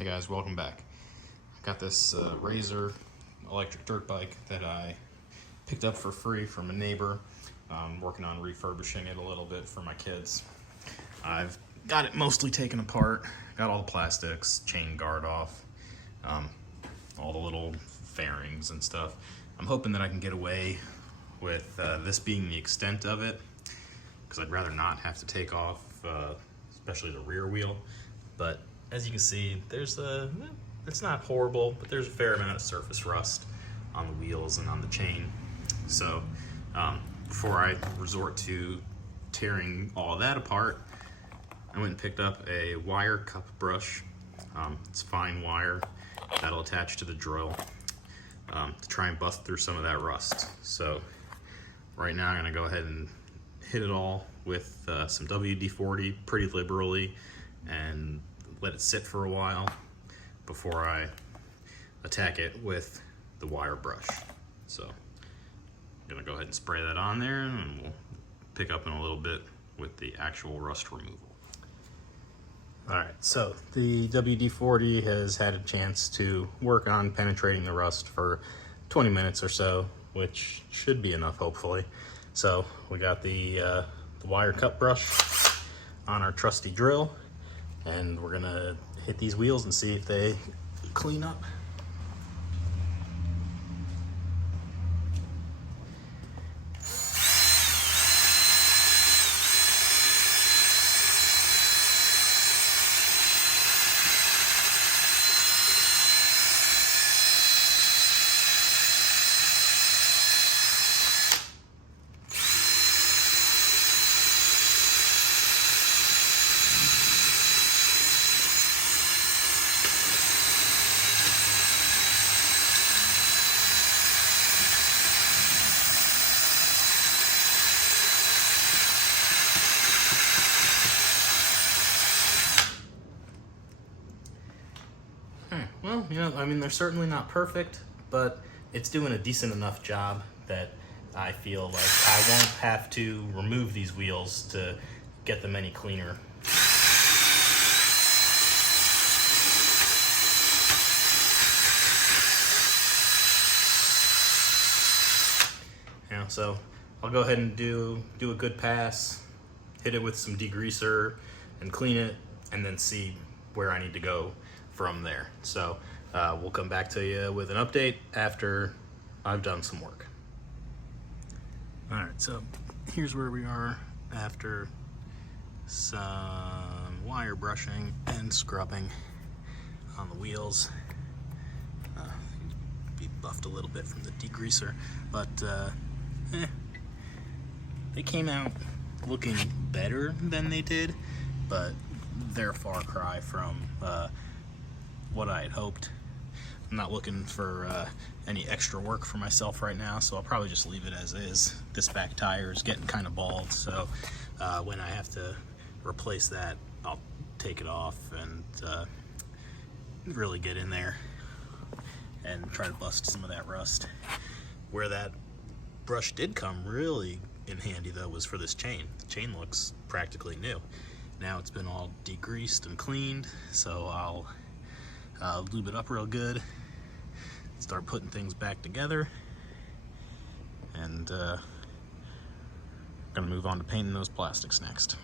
Hey guys, welcome back. I got this Razor electric dirt bike that I picked up for free from a neighbor. I'm working on refurbishing it a little bit for my kids. I've got it mostly taken apart, got all the plastics, chain guard off, all the little fairings and stuff. I'm hoping that I can get away with this being the extent of it, because I'd rather not have to take off, especially the rear wheel. But as you can see, it's not horrible, but there's a fair amount of surface rust on the wheels and on the chain. So before I resort to tearing all that apart, I went and picked up a wire cup brush. It's fine wire that'll attach to the drill to try and bust through some of that rust. So right now I'm gonna go ahead and hit it all with some WD-40 pretty liberally and let it sit for a while before I attack it with the wire brush. So I'm gonna go ahead and spray that on there, and we'll pick up in a little bit with the actual rust removal. All right, so the WD-40 has had a chance to work on penetrating the rust for 20 minutes or so, which should be enough, hopefully. So we got the wire cut brush on our trusty drill, and we're gonna hit these wheels and see if they clean up. Well, you know, I mean, they're certainly not perfect, but it's doing a decent enough job that I feel like I won't have to remove these wheels to get them any cleaner. Yeah, so I'll go ahead and do a good pass, hit it with some degreaser and clean it, and then see where I need to go from there. So we'll come back to you with an update after I've done some work. All right, so here's where we are after some wire brushing and scrubbing on the wheels. Be buffed a little bit from the degreaser, but they came out looking better than they did, but they're a far cry from what I had hoped. I'm not looking for any extra work for myself right now, so I'll probably just leave it as is. This back tire is getting kind of bald, so when I have to replace that, I'll take it off and really get in there and try to bust some of that rust. Where that brush did come really in handy, though, was for this chain. The chain looks practically new. Now it's been all degreased and cleaned, so I'll lube it up real good, start putting things back together, and gonna move on to painting those plastics next.